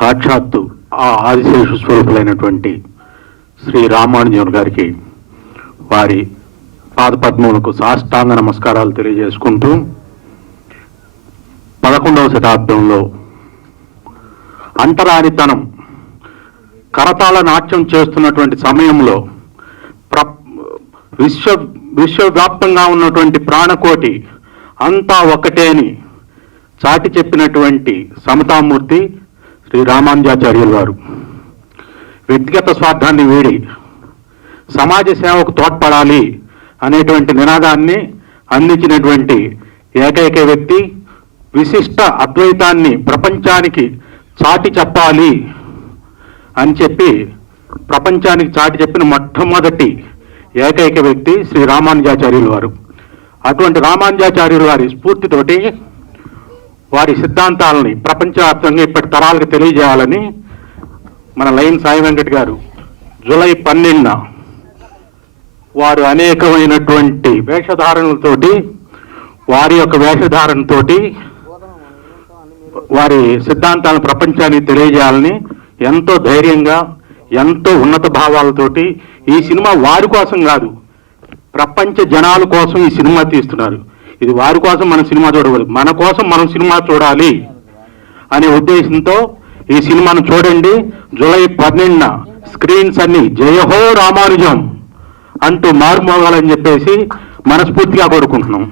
సాక్షాత్తు ఆ ఆదిశేషు స్వరూపులైనటువంటి శ్రీ రామానుజన్ గారికి వారి పాదపద్మములకు సాష్టాంగ నమస్కారాలు తెలియజేసుకుంటూ 11వ శతాబ్దంలో అంటరానితనం కరతాళ నాట్యం చేస్తున్నటువంటి సమయంలో విశ్వవ్యాప్తంగా ఉన్నటువంటి ప్రాణకోటి అంతా ఒకటే అని చాటి చెప్పినటువంటి సమతామూర్తి శ్రీ రామానుజాచార్యులు వారు. వ్యక్తిగత స్వార్థాన్ని వీడి సమాజ సేవకు తోడ్పడాలి అనేటువంటి నినాదాన్ని అందించినటువంటి ఏకైక వ్యక్తి, విశిష్ట అద్వైతాన్ని ప్రపంచానికి చాటి చెప్పాలి అని చెప్పి ప్రపంచానికి చాటి చెప్పిన మొట్టమొదటి ఏకైక వ్యక్తి శ్రీ రామానుజాచార్యులు వారు. అటువంటి రామానుజాచార్యులు వారి స్ఫూర్తితోటి వారి సిద్ధాంతాలని ప్రపంచవ్యాప్తంగా ఇప్పటి తరాలకు తెలియజేయాలని మన లైన్ సాయి వెంకట్ గారు జూలై 12న వారు అనేకమైనటువంటి వేషధారణలతోటి వారి యొక్క వేషధారణతోటి వారి సిద్ధాంతాలను ప్రపంచానికి తెలియజేయాలని ఎంతో ధైర్యంగా ఎంతో ఉన్నత భావాలతోటి ఈ సినిమా వారి కోసం కాదు, ప్రపంచ జనాల కోసం ఈ సినిమా తీస్తున్నారు. ఇది వారి కోసం మన సినిమా చూడకూడదు, మన కోసం మనం సినిమా చూడాలి అనే ఉద్దేశంతో ఈ సినిమాను చూడండి. జూలై 12న స్క్రీన్స్ అన్ని జయహో రామానుజం అంటూ మారుమోగాలని చెప్పేసి మనస్ఫూర్తిగా కోరుకుంటున్నాం.